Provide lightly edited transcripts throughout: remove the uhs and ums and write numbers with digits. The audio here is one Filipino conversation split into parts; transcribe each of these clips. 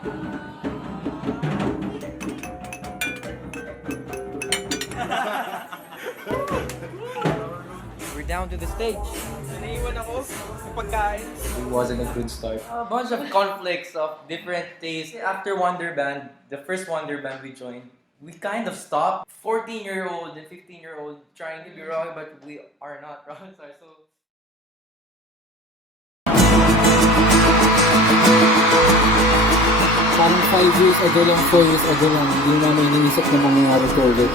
We're down to the stage. Naiiwan ako sa pagkain. It wasn't a good start. A bunch of conflicts of different tastes. After Wonder Band, the first Wonder Band we joined, we kind of stopped. 14-year-old and 15-year-old trying to be rock, but we are not rock stars. So Parang 5 years ago lang, 4 years ago lang, hindi namin iniisip na mangyayari ko ulit.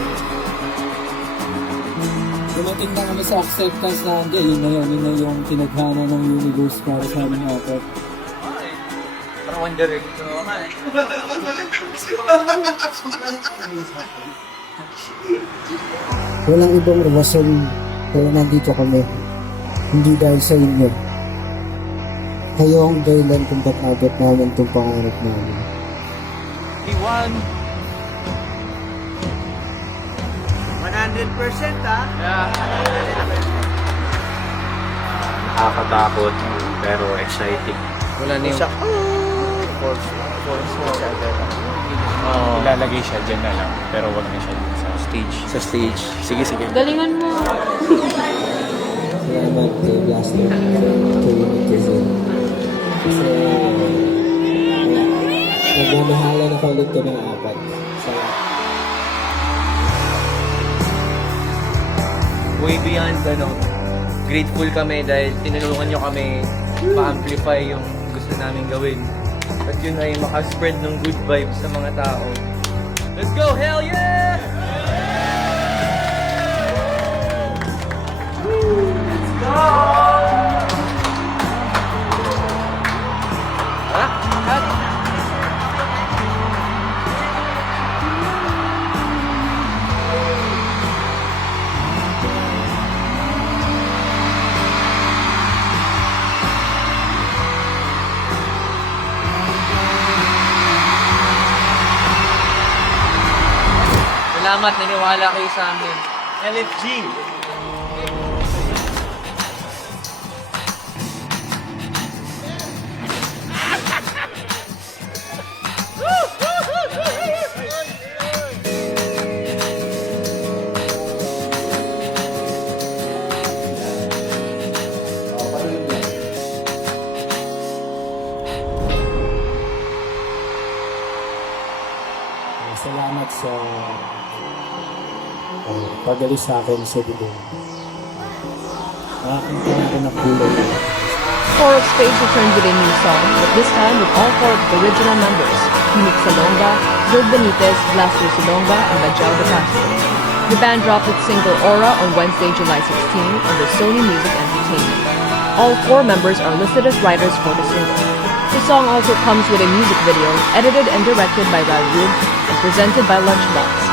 Dumating na kami sa acceptance na hindi, yun na yung tinaghana ng universe para sa aming apat. parang One Direction naman. Walang ibang rason kaya nandito kami. Hindi dahil sa inyo. Kayo ang dahilan kung ba't abot namin itong pangarap namin. We won. 100% Yeah. Nakakatakot pero exciting. Wala na yung... Ilalagay siya dyan na lang pero wag na siya dun sa stage. Sa stage. Sige, sige. Galingan mo. Salamat kay Blaster, kay Unique kasi. Kasi, nagmamahala na kaulit ko ng apat. Way beyond, grateful kami dahil tinulungan nyo kami ma-amplify yung gusto namin gawin. At yun ay makaspread ng good vibes sa mga tao. Let's go! Hell yeah! Let's go! Salamat, naniwala kayo sa amin. LFG. Salamat sa pagalis sa akin sa bubong. Aking pangako na kulay. Four of Spades returned with a new song, but this time with all four of the original members, Unique Salonga, Zul Benitez, Blaster Salonga, and Bajao de Castro. The band dropped its single Aura on Wednesday, July 16 under Sony Music Entertainment. All four members are listed as writers for the single. The song also comes with a music video edited and directed by Raghu and presented by Lunchbox.